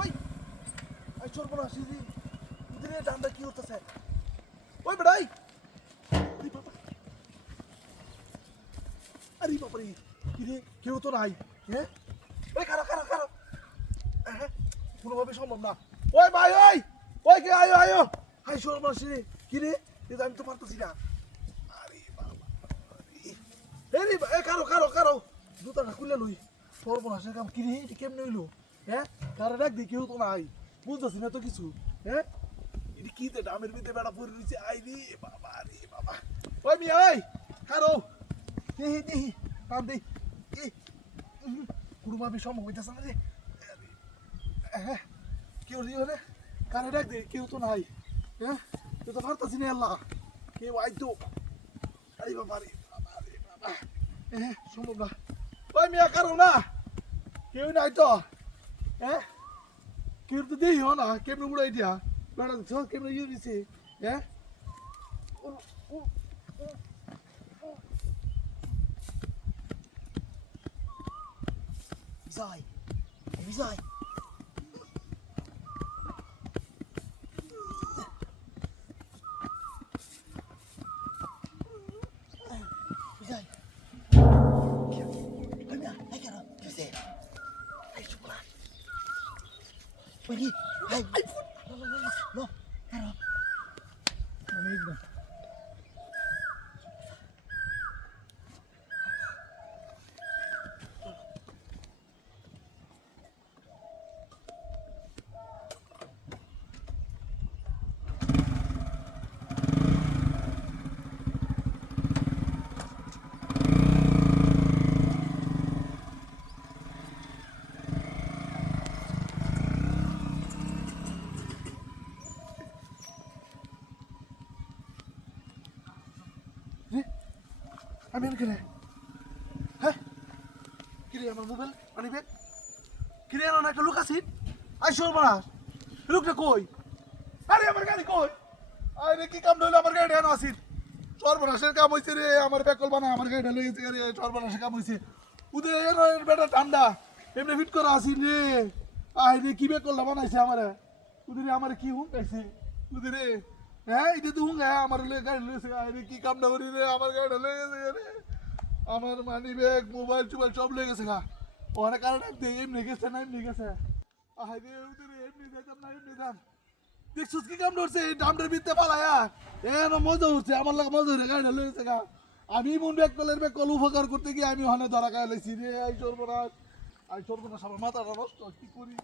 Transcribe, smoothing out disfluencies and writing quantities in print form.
ওই আই চোর বড় আসি দিনে ডান্ডা কি হতেছে ওই বেড়াই আরে বাবা রে কি রে কেউ তো নাই হ্যাঁ এই খারাপ খারাপ খারাপ হ্যাঁ কোনোভাবে সম্ভব না ওই ভাই ওই ওই কে আয়ো আয়ো হাই চোর বড় আসি কি রে এটা আমি তো পারতেছি না আরে বাবা এই কারো কারো কারো জুতাটা খুলে লই চোর বড় আসি কাম কি রে এটা কেমনে হইলো হ্যাঁ কারো ডাক দি কেউ তো নাই বুঝতেছি না তো কিছু হ্যাঁ এটা কি তে ডামের ভিতরে বেড়া পড়ে রইছে আই রে বাবা রে বাবা ওই মি ওই কারো দেহি কাম দেই কোনোভাবে সম্ভব হইতেছে না রে হ্যাঁ কেউ দিও রে কারে ডাক দে কেউ তো নাই হ্যাঁ তুই তো পারতাছি না আল্লাহ কেউ আইতো আরে বাবা রে বাবা হ্যাঁ সম্ভব না ওই মিয়া কারো না কেউ নাই তো হ্যাঁ কেউ তো দেই না কেমনে উড়াই দিয়া বেড়া সব কেমনে ইয়ে দিছে হ্যাঁ Rồi, đúng rồi. Đúng rồi. Kìa, lấy kìa rồi, kìa xe. Hãy chụp lại. Quay đi, hãy. Lo, kìa rồi. Nó đi rồi. আমি এখানে হ্যাঁ কিরে আমার মোবাইল মানি ব্যাগ কিরে না একটা লোক আছিস আই শোর মাস লোকটা কই আরে আমার গাড়ি কই আরে কি কাম হইলো আমার গাড়ি এনে আসিস সর্বনাশের কাম হইছে রে আমার ব্যাগ কল বানা আমার গাড়িটা লই গেছে রে সর্বনাশের কাম হইছে উদে এর বেটা ঠান্ডা এমনি ফিট করা আসিস রে আই রে কি ব্যাগ কল বানাইছে আমারে উদে আমার কি হুম পাইছে উদে রে হ্যাঁ এটা তো হুঙ্গা আমার গাড়ি লইছে আই রে কি কামটা করি রে আমার গাড়িটা লই গেছে রে আমার মানি ব্যাগ মোবাইল টোবাইল সব লেগে গেছে গা অনেক কারণ এমনি গেছে না এমনি গেছে আরে উদের এমনি যাইতাম না এমনি দাম দেখছিস কি কাম ধরছে এই ডামটার ভিতরে পালায়া মজা হচ্ছে আমার লাগে মজা হয়ে গাড়িটা লেগে গেছে গা আমি মন ব্যাগ কল উপকার করতে গিয়ে আমি ওখানে ধরা খাই লাইছি রে আই সর্বনাশ আমার মাথাটা নষ্ট কি করি